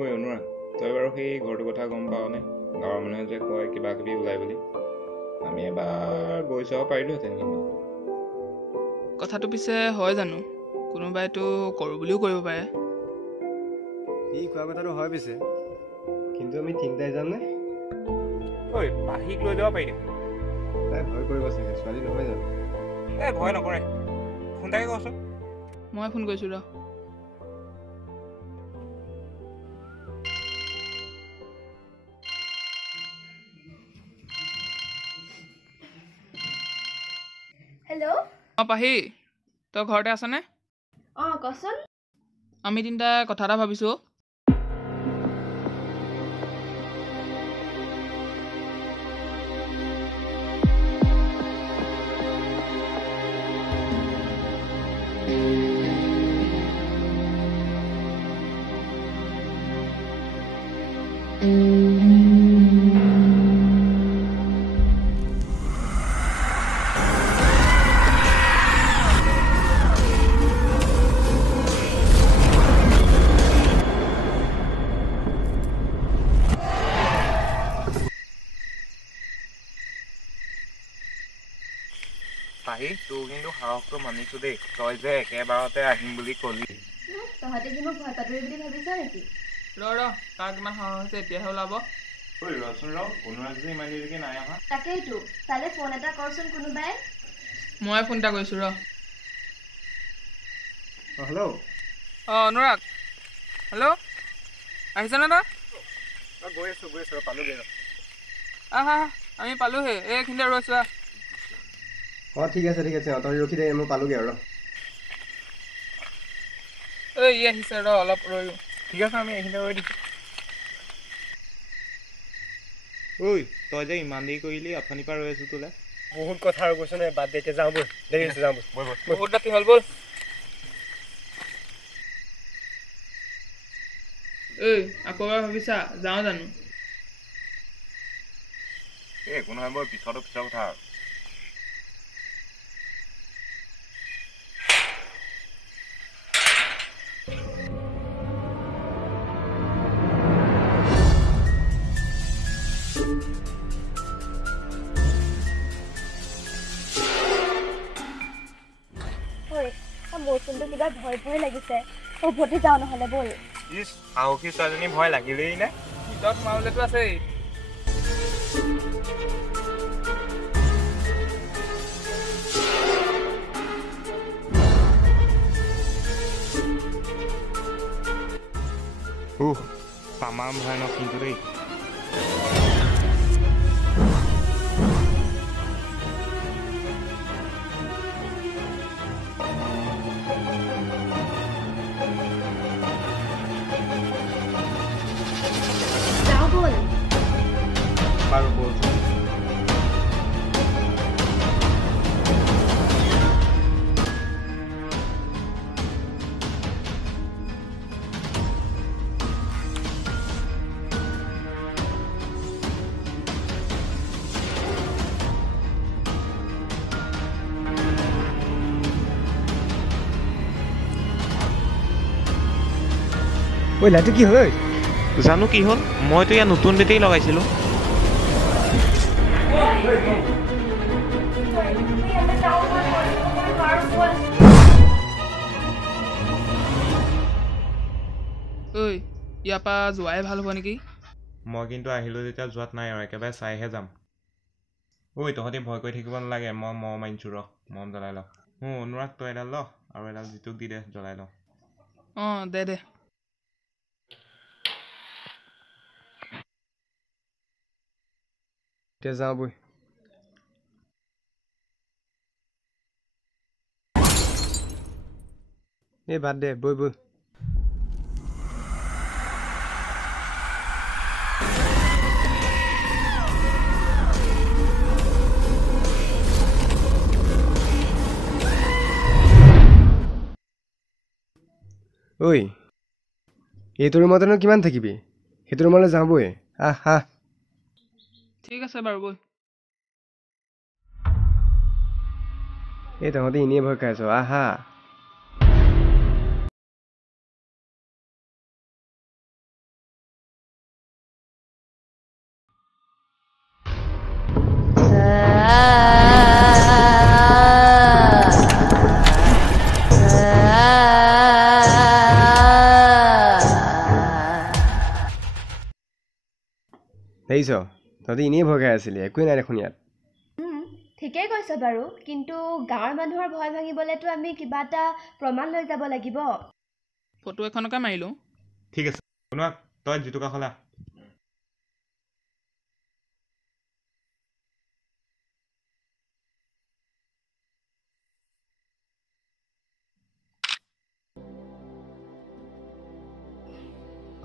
ঐ অনুৰাগ, তই বাৰু সেই ঘৰটোৰ কথা গম পাৱনে? গাঁৱৰ মানুহে যে কয় কিবা কিবি ওলাই বুলি। আমি এবাৰ গৈ চাব পাৰিলোহেঁতেন কিন্তু। কথাটো পিছে হয় জানো? কোনোবাইতো কৰোঁ বুলিও কৰিব পাৰে। ই কোৱা কথাটো হয় পিছে, কিন্তু আমি তিনিটাই যামনে? ঐ, পাহিক লৈ যাব পাৰি দেখোন। তাই ভয় কৰিব চাগে, ছোৱালী নহয় জানো? ভয় নকৰে। ফোন এটাকে কচোন। মই ফোন কৰিছোঁ ৰ। হেল্ল'। পাহি, তই ঘৰতে আছনে? কচোন। আমি তিনিটা কথা এটা ভাবিছোঁ। পাহি, তোৰ কিন্তু সাহসটো মানিছো দেই। তই যে একেবাৰতে আহিম বুলি কলি। তহঁতে কি মোক ভয় পাতৰি বুলি ভাবিছ নেকি? ৰ তাৰ কিমান সাহস হৈছে এতিয়াহে ওলাব। ঐ ৰচোন অনুৰাগ যে ইমান দেৰিলৈকে নাই অহা। তাকেইতো, তালৈ ফোন এটা কৰচোন কোনোবাই। মই ফোন এটা কৰিছোঁ ৰ। হেল্ল'। অনুৰাগ, হেল্ল', আহিছেনে তই? গৈ আছো পালোগে। আহা, আমি পালোহে, এইখিনিতে ৰৈছোঁ। ঠিক আছে তই ৰখি দে, মই পালোগে আৰু। ই আহিছে ৰ, অলপ ৰৈ। ঠিক আছে, আমি এইখিনিতে ৰৈ দিছোঁ। ঐ, তই যে ইমান দেৰি কৰিলি, অথনিৰ পৰা ৰৈ আছো তোলে। বহুত কথা আৰু কৈছো নহয়, বাদ দে এতিয়া, যাওঁ বৈ, দেৰি হৈছে, যাওঁ বৈ। বহুত ৰাতি হ'ল, ব'ল। আকৌ এবাৰ ভাবিছা যাওঁ জানো? একো নহয় বৈ, পিছৰ কথা আৰু। মোৰ কিন্তু কিবা ভয় লাগিছে। উভতি যাওঁ নহ'লে, ব'ল। ইছ, সাহসী ছোৱালীজনী ভয় লাগিলেই নে? ভিতৰত সোমাবলেতো আছেই। তামাম ভয়ানক কিন্তু দেই। যাওঁ ব'ল। বাৰু বলচোন। ঐ, লাইটটো কি হয়? জানো কি হ'ল, মইতো ইয়াত নতুন বেটেৰী লগাইছিলোঁ। ইয়াৰ পৰা যোৱাই ভাল হ'ব নেকি? মই কিন্তু আহিলোঁ যেতিয়া যোৱাত নাই আৰু, একেবাৰে চাইহে যাম। ঐ, তহঁতি ভয় কৰি থাকিব নালাগে, মই মম আনিছোঁ ৰ, মম জ্বলাই ল। অনুৰাগ, তই এডাল ল, আৰু এডাল জিতুক দি দে, জ্বলাই লওঁ। দে। এতিয়া যাওঁ বৈ। বাদ দে, বৈ। ঐ, এইটো ৰুমতেনো কিমান থাকিবি? সেইটো ৰুমলৈ যাওঁ বৈ, আহ। ঠিক আছে বাৰু, ব'ল। তহঁতি এনেই ভয় খাই আছ, আহা। দেখিছ তহঁতি এনেই ভয় খাই আছিলি একোৱেই নাই দেখোন ইয়াত ঠিকেই কৈছ বাৰু কিন্তু গাঁৱৰ মানুহৰ ভয় ভাঙিবলৈতো আমি কিবা এটা প্ৰমাণ লৈ যাব লাগিব ফটো এখনকে মাৰি লওঁ ঠিক আছে শুনক তই যিটো কাষলা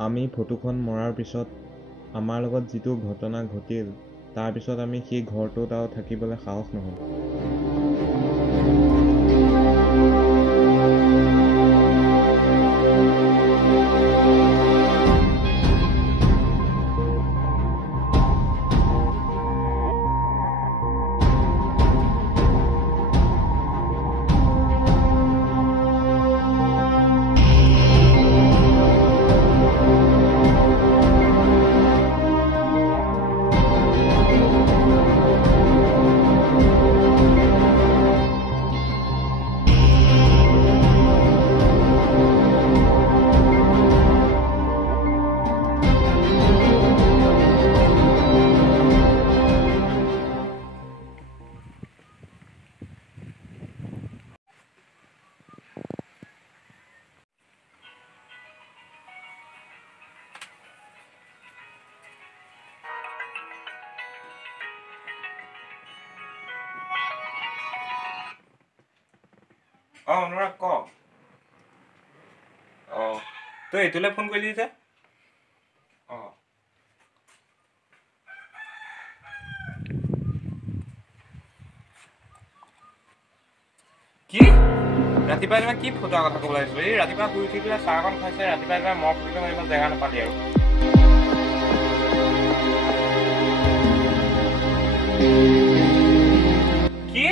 আমি ফটোখন মৰাৰ পিছত আমাৰ লগত যিটো ঘটনা ঘটিল তাৰপিছত আমি সেই ঘৰটোত আৰু থাকিবলৈ সাহস নহ'ল অনুৰাগ ক তই এইটোলৈ ফোন কৰিলি যে কি ৰাতিপুৱা কি ফটো কথা ক'ব লাগিছিল এই ৰাতিপুৱা শুই উঠি পেলাই চাহ অকণ খাইছে ৰাতিপুৱা মই ফুৰিব ইমান জেগা নাপালি আৰু কি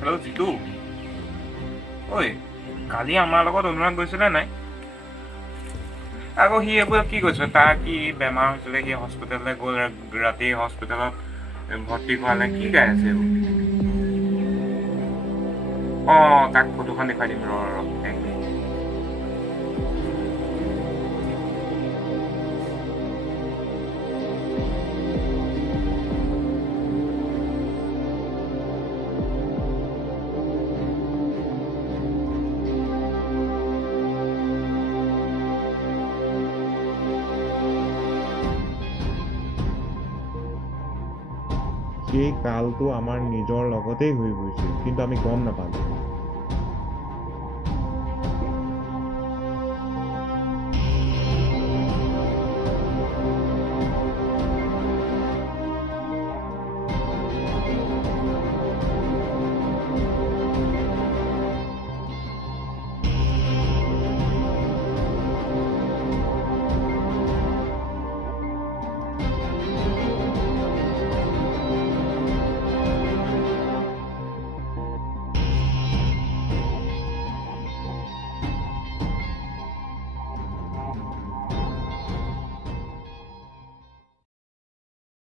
হেল্ল' জিতু ঐ কালি আমাৰ লগত অনুৰাগ গৈছিলে নাই আকৌ সি এইবোৰ কি কৈছে তাৰ কি বেমাৰ হৈছিলে সি হস্পিটেললৈ গ'ল ৰাতি হস্পিটেলত ভৰ্তি কৰালে কি গাই আছে তাক ফটোখন দেখুৱাই দিম ৰ সেই কালটো আমাৰ নিজৰ লগতেই হৈ গৈছিল কিন্তু আমি গম নাপালোঁ